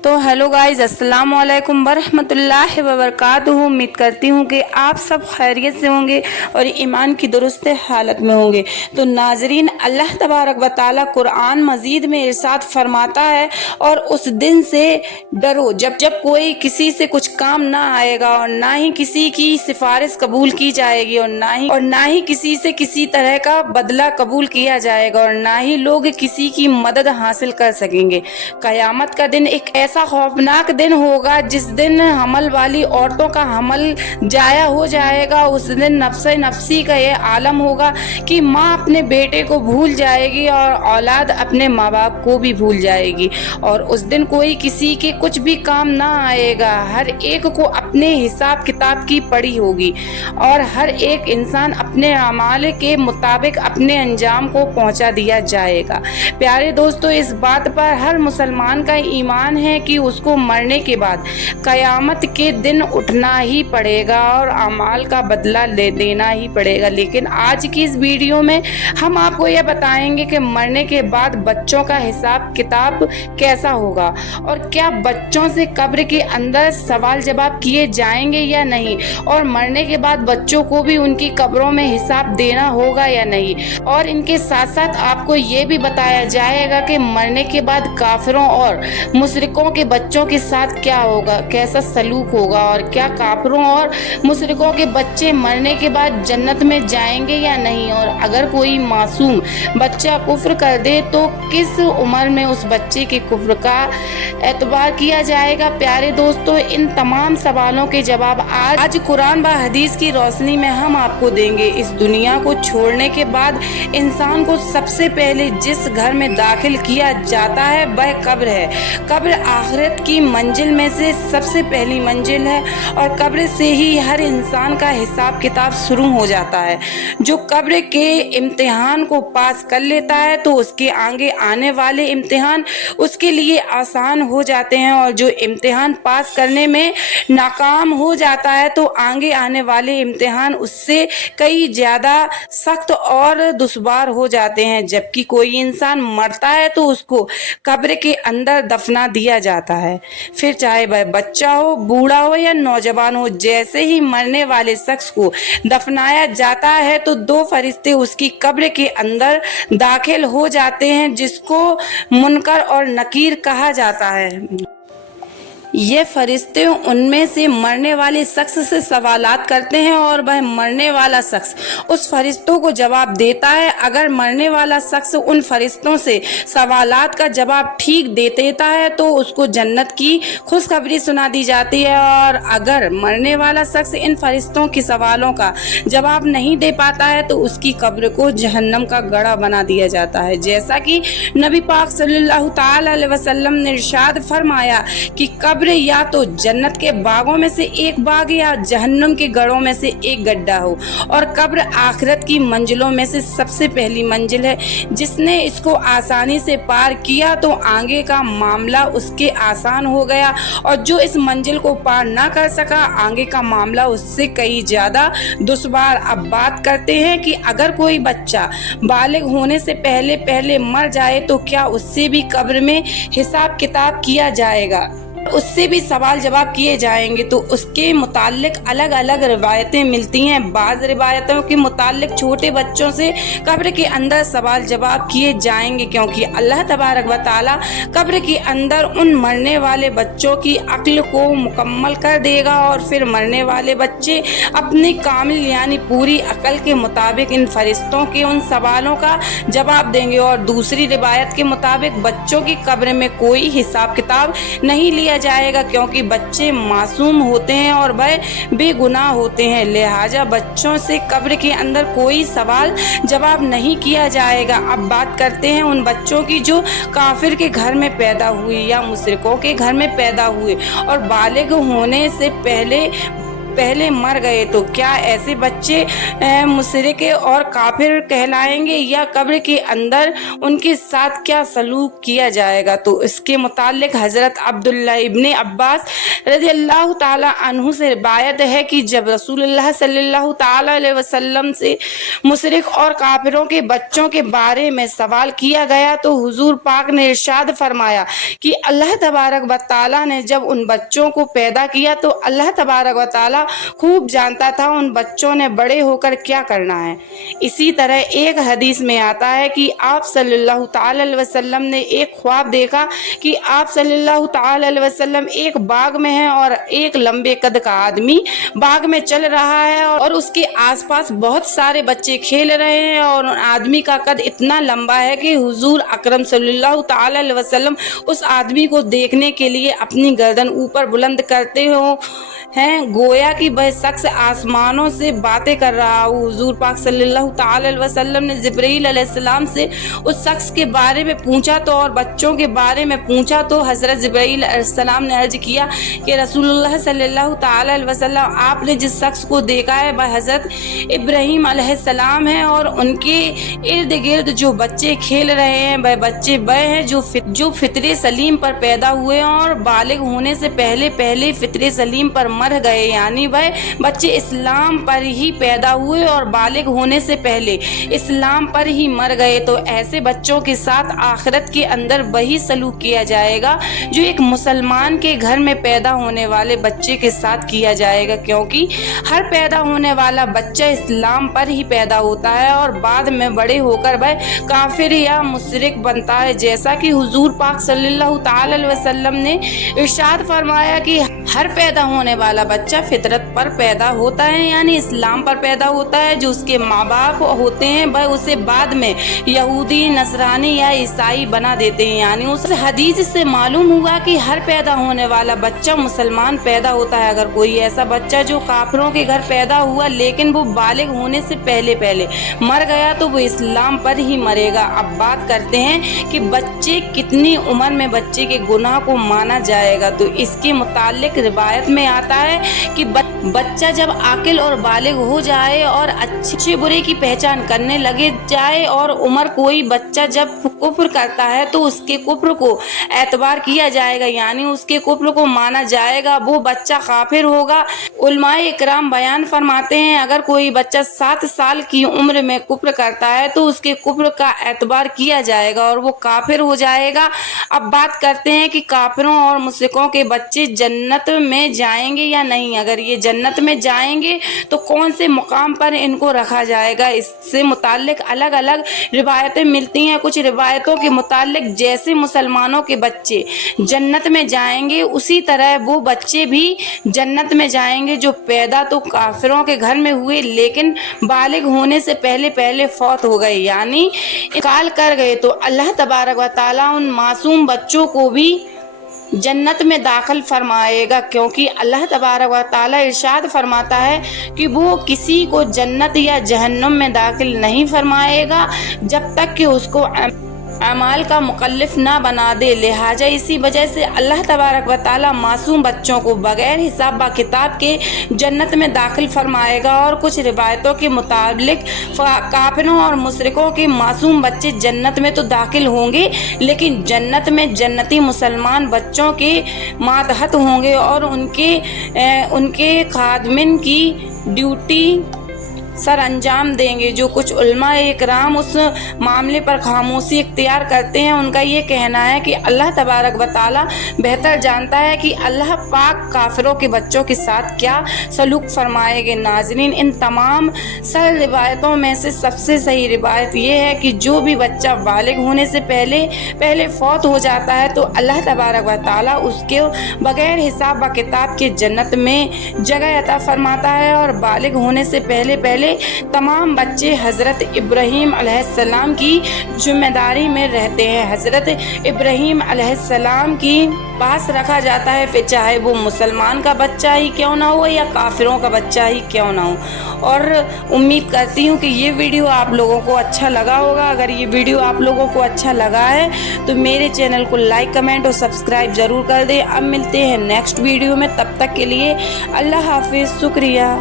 तो hello guys, अस्सलाम वालेकुम वरहमतुल्लाहि वबरकातुहू। उम्मीद करती हूँ कि आप सब खैरियत से होंगे और ईमान की दुरुस्त हालत में होंगे। तो नाजरीन, अल्लाह तबारक व तआला कुरान मजीद में इरशाद फरमाता है, और उस दिन से डरो जब जब कोई किसी से कुछ काम ना आएगा, और ना ही किसी की सिफारिश कबूल की जाएगी, और ना ही किसी से किसी तरह का बदला कबूल किया जाएगा, और ना ही लोग किसी की मदद हासिल कर सकेंगे। कयामत का दिन एक ऐसा खौफनाक दिन होगा जिस दिन हमल वाली औरतों का हमल जाया हो जाएगा। उस दिन नफ्से नफ्सी का ये आलम होगा कि माँ अपने बेटे को भूल जाएगी और औलाद अपने माँ बाप को भी भूल जाएगी, और उस दिन कोई किसी के कुछ भी काम ना आएगा। हर एक को अपने हिसाब किताब की पड़ी होगी, और हर एक इंसान अपने अमाल के मुताबिक अपने अंजाम को पहुंचा दिया जाएगा। प्यारे दोस्तों, इस बात पर हर मुसलमान का ईमान है कि उसको मरने के बाद कयामत के दिन उठना ही पड़ेगा और अमाल का बदला ले देना ही पड़ेगा। लेकिन आज की इस वीडियो में हम आपको यह बताएंगे कि मरने के बाद बच्चों का हिसाब किताब कैसा होगा, और क्या बच्चों से कब्र के अंदर सवाल जवाब किए जाएंगे या नहीं, और मरने के बाद बच्चों को भी उनकी कब्रों में हिसाब देना होगा या नहीं। और इनके साथ साथ आपको ये भी बताया जाएगा कि मरने के बाद काफिरों और मुशरिकों के बच्चों के साथ क्या होगा, कैसा सलूक होगा, और क्या काफिरों और मुशरिकों के बच्चे मरने के बाद जन्नत में जाएंगे या नहीं। और अगर कोई मासूम बच्चा कुफ्र कर दे तो किस उम्र में उस बच्चे के कुफ्र का एतबार किया जाएगा। प्यारे दोस्तों, इन तमाम सवालों के जवाब आज कुरान व हदीस की रोशनी में हम आपको देंगे। इस दुनिया को छोड़ने के बाद इंसान को सबसे पहले जिस घर में दाखिल किया जाता है वह कब्र है। कब्र आखिरत की मंजिल में से सबसे पहली मंजिल है, और कब्र से ही हर इंसान का हिसाब किताब शुरू हो जाता है। जो कब्र के इम्तिहान को पास कर लेता है तो उसके आगे आने वाले इम्तिहान उसके लिए आसान हो जाते हैं, और जो इम्तिहान पास करने में नाकाम हो जाता है तो आगे आने वाले इम्तिहान उससे कई ज़्यादा सख्त और दुश्वार हो जाते हैं। जबकि कोई इंसान मरता है तो उसको कब्र के अंदर दफना दिया जाता है, फिर चाहे वह बच्चा हो, बूढ़ा हो या नौजवान हो। जैसे ही मरने वाले शख्स को दफनाया जाता है तो दो फरिश्ते उसकी कब्र के अंदर दाखिल हो जाते हैं, जिसको मुनकर और नकीर कहा जाता है। ये फरिश्ते उनमें से मरने वाले शख्स से सवालात करते हैं, और वह मरने वाला शख्स उस फरिश्तों को जवाब देता है। अगर मरने वाला शख्स उन फरिश्तों से सवालात का जवाब ठीक दे देता है तो उसको जन्नत की खुशखबरी सुना दी जाती है, और अगर मरने वाला शख्स इन फरिश्तों के सवालों का जवाब नहीं दे पाता है तो उसकी कब्र को जहन्नम का गड़ा बना दिया जाता है। जैसा कि नबी पाक सल्लल्लाहु तआला अलैहि वसल्लम ने इरशाद फरमाया कि कब्र या तो जन्नत के बागों में से एक बाग या जहन्नम के गढ़ों में से एक गड्ढा हो, और कब्र आखिरत की मंजिलों में से सबसे पहली मंजिल है। जिसने इसको आसानी से पार किया तो आगे का मामला उसके आसान हो गया, और जो इस मंजिल को पार ना कर सका आगे का मामला उससे कई ज्यादा दुश्वार। अब बात करते हैं कि अगर कोई बच्चा बालिग होने से पहले पहले मर जाए तो क्या उससे भी कब्र में हिसाब किताब किया जाएगा, उससे भी सवाल जवाब किए जाएंगे। तो उसके मुताल्लिक अलग अलग रिवायतें मिलती हैं। बाज़ रिवायतों के मुताल्लिक छोटे बच्चों से कब्र के अंदर सवाल जवाब किए जाएंगे, क्योंकि अल्लाह तबारक व तआला कब्र के अंदर उन मरने वाले बच्चों की अक्ल को मुकम्मल कर देगा, और फिर मरने वाले बच्चे अपने कामिल यानी पूरी अक्ल के मुताबिक इन फरिश्तों के उन सवालों का जवाब देंगे। और दूसरी रिवायत के मुताबिक बच्चों की कब्र में कोई हिसाब किताब नहीं लिया जाएगा, क्योंकि बच्चे मासूम होते हैं और वह बेगुनाह होते हैं। लिहाजा बच्चों से कब्र के अंदर कोई सवाल जवाब नहीं किया जाएगा। अब बात करते हैं उन बच्चों की जो काफिर के घर में पैदा हुए या मुशरिकों के घर में पैदा हुए और बालिग होने से पहले पहले मर गए तो क्या ऐसे बच्चे मुशरिक और काफिर कहलाएंगे या कब्र के अंदर उनके साथ क्या सलूक किया जाएगा। तो इसके मुतालिक हज़रत अब्दुल्ला इब्ने अब्बास रज़ियल्लाहु ताला अन्हु से रिवायत है कि जब रसूलुल्लाह सल्लल्लाहु ताला अलैहि वसल्लम से मुशरिक और काफिरों के बच्चों के बारे में सवाल किया गया तो हुजूर पाक ने इरशाद फरमाया कि अल्लाह तबारक व तआला ने जब उन बच्चों को पैदा किया तो अल्लाह तबारक व तआला खूब जानता था उन बच्चों ने बड़े होकर क्या करना है। इसी तरह एक हदीस में आता है कि आप सल्लल्लाहु ताला अलैहि वसल्लम ने एक ख्वाब देखा कि आप सल्लल्लाहु ताला अलैहि वसल्लम एक बाग में हैं और एक लंबे कद का आदमी बाग में चल रहा है और उसके आसपास बहुत सारे बच्चे खेल रहे हैं और आदमी का कद इतना लंबा है कि हुजूर अकरम सल्लल्लाहु ताला अलैहि वसल्लम उस आदमी को देखने के लिए अपनी गर्दन ऊपर बुलंद करते हो हैं, गोया कि वह शख्स आसमानों से बातें कर रहा हो। हुजूर पाक सल्लल्लाहु ताला अलैहि वसल्लम ने जिब्रील अलैहिस्सलाम से उस शख्स के बारे में पूछा तो और बच्चों के बारे में पूछा तो हज़रत जिब्रील अलैहिस्सलाम ने अर्ज किया कि रसूलुल्लाह सल्लल्लाहु ताला अलैहि वसल्लम आपने जिस शख्स को देखा है वह हज़रत इब्राहीम अलैहिस्सलाम है और उनके इर्द गिर्द जो बच्चे खेल रहे हैं वह बच्चे वह हैं जो फितरे सलीम पर पैदा हुए और बालिग होने से पहले पहले फितरे सलीम पर मर गए, यानी वह बच्चे इस्लाम पर ही पैदा हुए और बालिग होने से पहले इस्लाम पर ही मर गए। तो ऐसे बच्चों के साथ आखिरत के अंदर वही सलूक किया जाएगा जो एक मुसलमान के घर में पैदा होने वाले बच्चे के साथ किया जाएगा, क्योंकि हर पैदा होने वाला बच्चा इस्लाम पर ही पैदा होता है और बाद में बड़े होकर वह काफिर या मुशरिक बनता है। जैसा कि हुजूर पाक सल्लल्लाहु ताला अलैहि वसल्लम ने इरशाद फरमाया कि हर पैदा होने वाला बच्चा फितरत पर पैदा होता है, यानी इस्लाम पर पैदा होता है। जो उसके माँ बाप होते हैं वह उसे बाद में यहूदी, नसरानी या ईसाई बना देते हैं। यानी उस हदीस से मालूम हुआ कि हर पैदा होने वाला बच्चा मुसलमान पैदा होता है। अगर कोई ऐसा बच्चा जो काफिरों के घर पैदा हुआ लेकिन वो बालिग होने से पहले पहले मर गया तो वो इस्लाम पर ही मरेगा। अब बात करते हैं कि बच्चे कितनी उम्र में बच्चे के गुनाह को माना जाएगा। तो इसके मुतालिक रिवायत में आता है कि बच्चा जब आकिल और बालिग हो जाए और अच्छे बुरे की पहचान करने लगे जाए और उम्र कोई बच्चा जब कुफ्र करता है तो उसके कुफ्र को एतबार किया जाएगा, यानी उसके कुफ्र को माना जाएगा, वो बच्चा काफिर होगा। उलमाए इकराम बयान फरमाते हैं अगर कोई बच्चा 7 साल की उम्र में कुफ्र करता है तो उसके कुफ्र का एतबार किया जाएगा और वो काफिर हो जाएगा। अब बात करते हैं कि काफिरों और मुशरिकों के बच्चे जन्नत में जाएंगे या नहीं। अगर ये जन्नत में जाएंगे तो कौन से मुकाम पर इनको रखा जाएगा, इससे मुताल्लिक अलग अलग रिवायतें मिलती हैं। कुछ रिवायतों के मुताल्लिक जैसे मुसलमानों के बच्चे जन्नत में जाएंगे उसी तरह वो बच्चे भी जन्नत में जाएंगे जो पैदा तो काफिरों के घर में हुए लेकिन बालिग होने से पहले पहले फौत हो गए, यानी इंतकाल कर गए। तो अल्लाह तबारक व तआला उन मासूम बच्चों को भी जन्नत में दाखिल फरमाएगा, क्योंकि अल्लाह तबारक व तआला इरशाद फरमाता है कि वो किसी को जन्नत या जहन्नम में दाखिल नहीं फरमाएगा जब तक कि उसको अमाल का मुकल्लिफ ना बना दे। लिहाजा इसी वजह से अल्लाह तबारक व तआला मासूम बच्चों को बगैर हिसाब व किताब के जन्नत में दाखिल फरमाएगा। और कुछ रिवायतों के मुताबिक काफिरों और मुशरिकों के मासूम बच्चे जन्नत में तो दाखिल होंगे लेकिन जन्नत में जन्नती मुसलमान बच्चों के मातहत होंगे और उनके खादमिन की ड्यूटी सर अंजाम देंगे। जो कुछ उलमा इकराम उस मामले पर खामोशी इख्तियार करते हैं उनका ये कहना है कि अल्लाह तबारक व तआला बेहतर जानता है कि अल्लाह पाक काफिरों के बच्चों के साथ क्या सलूक फरमाएंगे। नाज़रीन, इन तमाम सरल रिवायतों में से सबसे सही रिवायत ये है कि जो भी बच्चा बालिग होने से पहले पहले फौत हो जाता है तो अल्लाह तबारक व तआला उसके बगैर हिसाब व किताब के जन्नत में जगह अता फरमाता है और बालिग होने से पहले पहले वाले तमाम बच्चे हज़रत इब्राहीम अलैहिस्सलाम की जिम्मेदारी में रहते हैं। हज़रत इब्राहीम अलैहिस्सलाम की पास रखा जाता है, फिर चाहे वो मुसलमान का बच्चा ही क्यों ना हो या काफिरों का बच्चा ही क्यों ना हो। और उम्मीद करती हूँ कि ये वीडियो आप लोगों को अच्छा लगा होगा। अगर ये वीडियो आप लोगों को अच्छा लगा है तो मेरे चैनल को लाइक, कमेंट और सब्सक्राइब ज़रूर कर दें। अब मिलते हैं नेक्स्ट वीडियो में, तब तक के लिए अल्लाह हाफिज़, शुक्रिया।